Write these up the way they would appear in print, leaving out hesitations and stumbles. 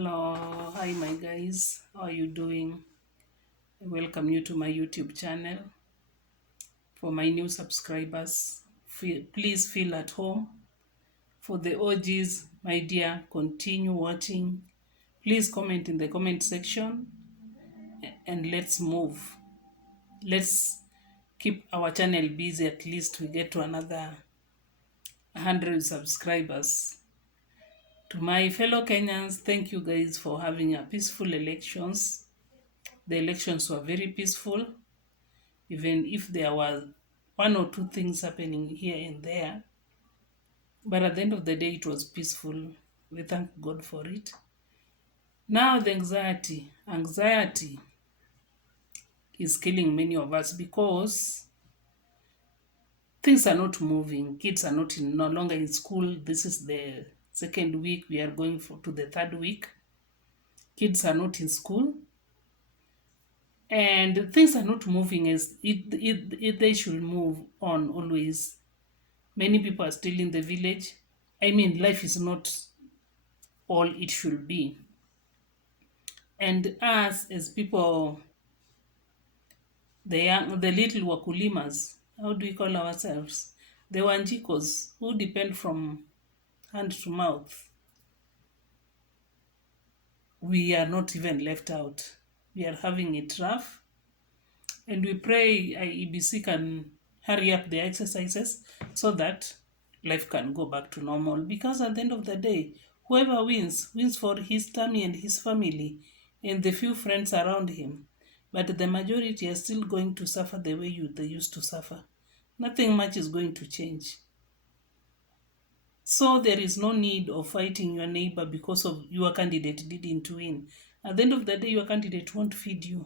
Hello, hi my guys, how are you doing? I welcome you to my YouTube channel. For my new subscribers, please feel at home. For the OGs, my dear, continue watching. Please comment in the comment section and let's move. Let's keep our channel busy, at least we get to another 100 subscribers. To my fellow Kenyans, thank you guys for having a peaceful elections. The elections were very peaceful, even if there were one or two things happening here and there. But at the end of the day, it was peaceful. We thank God for it. Now, the anxiety is killing many of us because things are not moving. Kids are no longer in school. This is the second week. We are going to the third week. Kids are not in school. And things are not moving as they should move on always. Many people are still in the village. I mean, life is not all it should be. And us as people, the little wakulimas, how do we call ourselves? The wanjikos who depend from hand to mouth. We are not even left out. We are having it rough. And we pray IEBC can hurry up the exercises so that life can go back to normal. Because at the end of the day, whoever wins for his tummy and his family and the few friends around him. But the majority are still going to suffer the way they used to suffer. Nothing much is going to change. So there is no need of fighting your neighbor because of your candidate didn't win. At the end of the day, your candidate won't feed you.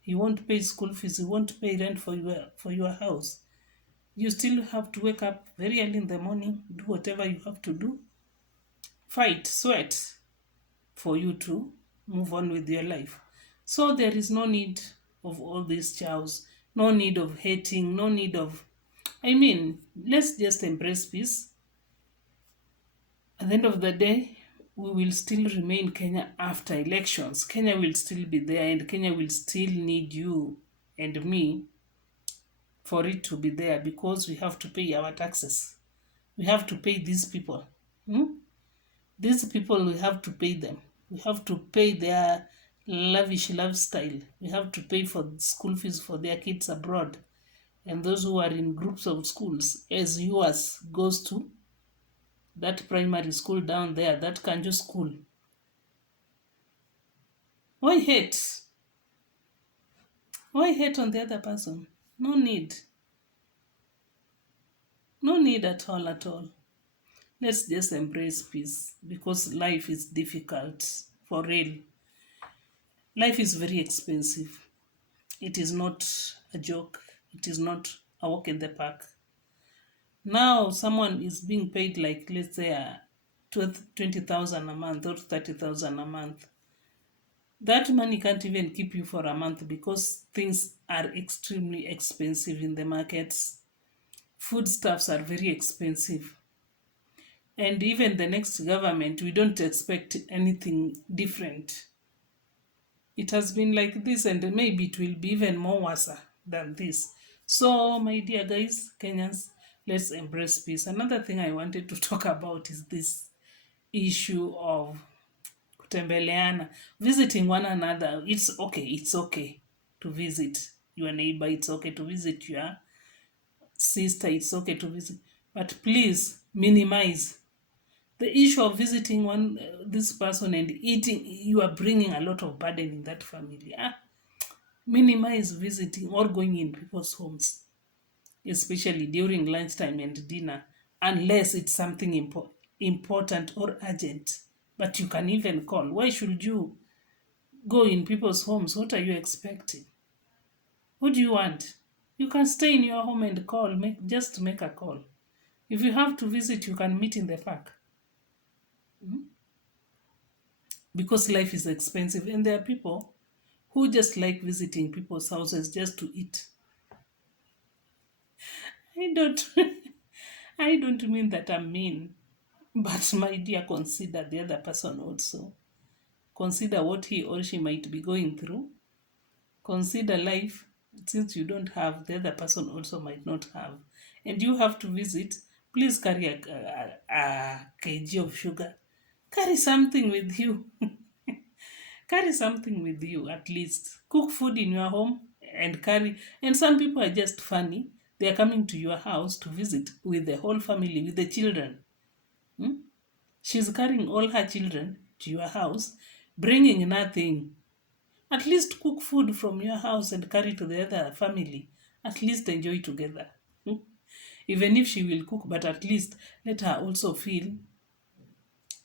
He won't pay school fees. He won't pay rent for your house. You still have to wake up very early in the morning, do whatever you have to do, fight, sweat for you to move on with your life. So there is no need of all these chows, no need of hating, no need of, let's just embrace peace. At the end of the day, we will still remain Kenya after elections. Kenya will still be there and Kenya will still need you and me for it to be there because we have to pay our taxes. We have to pay these people. These people, we have to pay them. We have to pay their lavish lifestyle. We have to pay for school fees for their kids abroad. And those who are in groups of schools, as yours goes to that primary school down there, that Kanjo school. Why hate? Why hate on the other person? No need. No need at all, at all. Let's just embrace peace because life is difficult, for real. Life is very expensive. It is not a joke. It is not a walk in the park. Now someone is being paid like, let's say, 20,000 a month or 30,000 a month. That money can't even keep you for a month because things are extremely expensive in the markets. Foodstuffs are very expensive. And even the next government, we don't expect anything different. It has been like this and maybe it will be even more worse than this. So, my dear guys, Kenyans, let's embrace peace. Another thing I wanted to talk about is this issue of kutembeleana, visiting one another. It's okay to visit your neighbor. It's okay to visit your sister. It's okay to visit. But please minimize the issue of visiting this person and eating. You are bringing a lot of burden in that family. Minimize visiting or going in people's homes, especially during lunchtime and dinner, unless it's something important or urgent. But you can even call. Why should you go in people's homes? What are you expecting? What do you want? You can stay in your home and call. Just make a call. If you have to visit, you can meet in the park. Because life is expensive and there are people who just like visiting people's houses just to eat. I don't I don't mean that I'm mean, but my dear, consider the other person also. Consider what he or she might be going through. Consider life. Since you don't have, the other person also might not have. And you have to visit. Please carry a kg of sugar. Carry something with you. Carry something with you at least. Cook food in your home and carry. And some people are just funny. They are coming to your house to visit with the whole family, with the children. Hmm? She's carrying all her children to your house, bringing nothing. At least cook food from your house and carry to the other family. At least enjoy together. Hmm? Even if she will cook, but at least let her also feel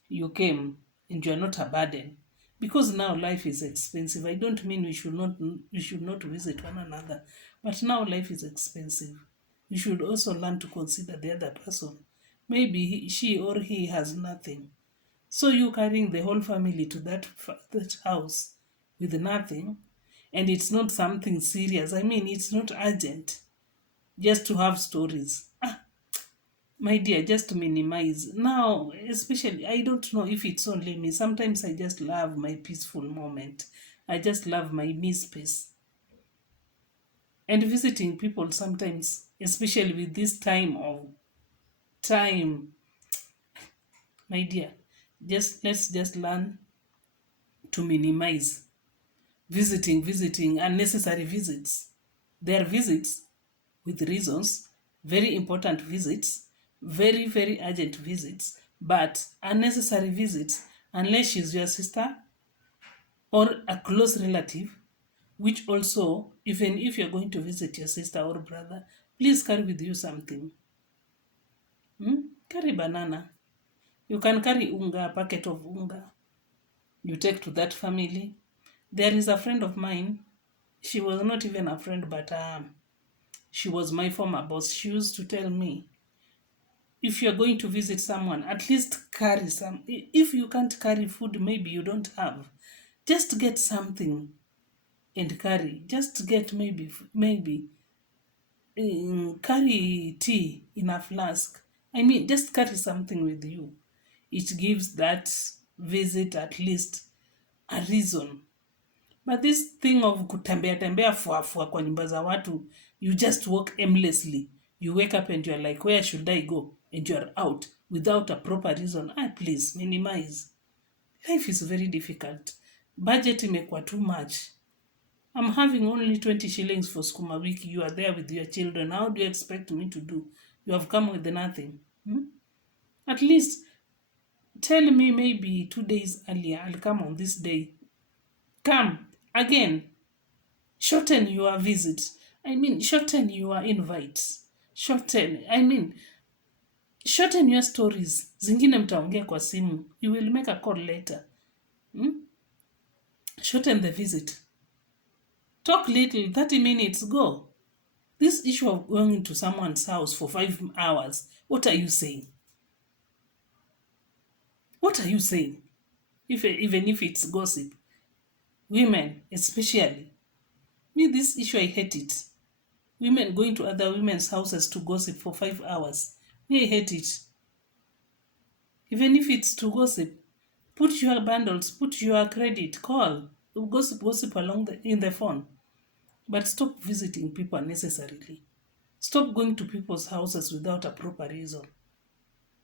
you came and you are not a burden. Because now life is expensive. I don't mean we should not visit one another, but now life is expensive. You should also learn to consider the other person. Maybe she or he has nothing. So you carrying the whole family to that house with nothing, and it's not something serious. I mean, it's not urgent. Just to have stories. My dear, just to minimize. Now, especially, I don't know if it's only me. Sometimes I just love my peaceful moment. I just love my me space. And visiting people sometimes, especially with this time, my dear, let's just learn to minimize visiting unnecessary visits. There are visits with reasons, very important visits, very, very urgent visits, but unnecessary visits, unless she's your sister or a close relative, which also, even if you're going to visit your sister or brother, please carry with you something. Carry banana. You can carry unga, a packet of unga. You take to that family. There is a friend of mine. She was not even a friend, but she was my former boss. She used to tell me, if you're going to visit someone, at least carry some. If you can't carry food, maybe you don't have, just get something and carry. Just get maybe carry tea in a flask. I mean, just carry something with you. It gives that visit at least a reason. But this thing of kutembea tembea fuafua kwa nyumba za watu, you just walk aimlessly. You wake up and you're like, where should I go? And you're out without a proper reason. Please minimize. Life is very difficult. Budget imekuwa too much. I'm having only 20 shillings for Skuma Wiki. You are there with your children. How do you expect me to do? You have come with nothing. At least tell me maybe 2 days earlier, I'll come on this day. Come again. Shorten your visit. I mean, shorten your invites. Shorten your stories. Zingine mtaongea kwa simu. You will make a call later. Shorten the visit. Talk little, 30 minutes, go. This issue of going into someone's house for 5 hours, what are you saying? What are you saying? Even if it's gossip. Women, especially. Me, this issue, I hate it. Women going to other women's houses to gossip for 5 hours. Me, I hate it. Even if it's to gossip, put your bundles, put your credit, call, gossip along in the phone. But stop visiting people unnecessarily. Stop going to people's houses without a proper reason.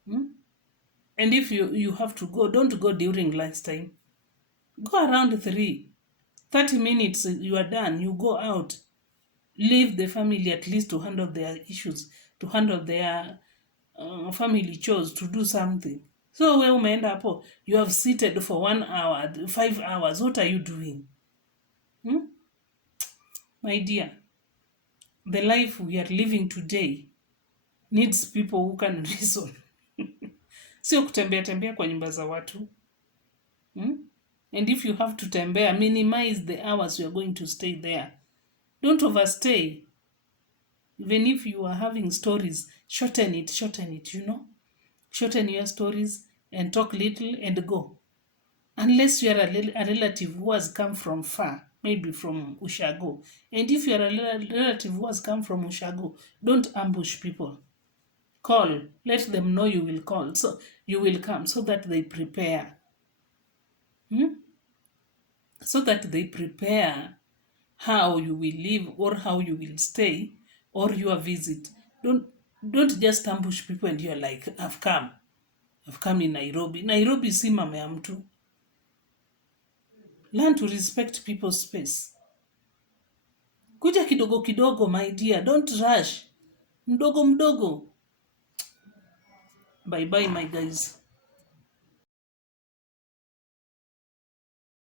And if you have to go, don't go during lunchtime. Go around 30 minutes, you are done. You go out. Leave the family at least to handle their issues, to handle their family chores, to do something. So where umeenda hapo, you have seated for 1 hour, 5 hours. What are you doing? My dear, the life we are living today needs people who can reason. Sio kutembea kwa nyumba za watu. And if you have to tembea, minimize the hours you are going to stay there. Don't overstay. Even if you are having stories, shorten it, Shorten your stories and talk little and go. Unless you are a relative who has come from far, maybe from Ushago. And if you are a relative who has come from Ushago, don't ambush people. Call. Let them know you will call. So you will come so that they prepare. so that they prepare how you will live or how you will stay or your visit. Don't just ambush people and you're like, I've come in Nairobi. Nairobi si mama ya mtu. Learn to respect people's space. Kuja kidogo kidogo, my dear. Don't rush. Mdogo mdogo. Bye bye, my guys.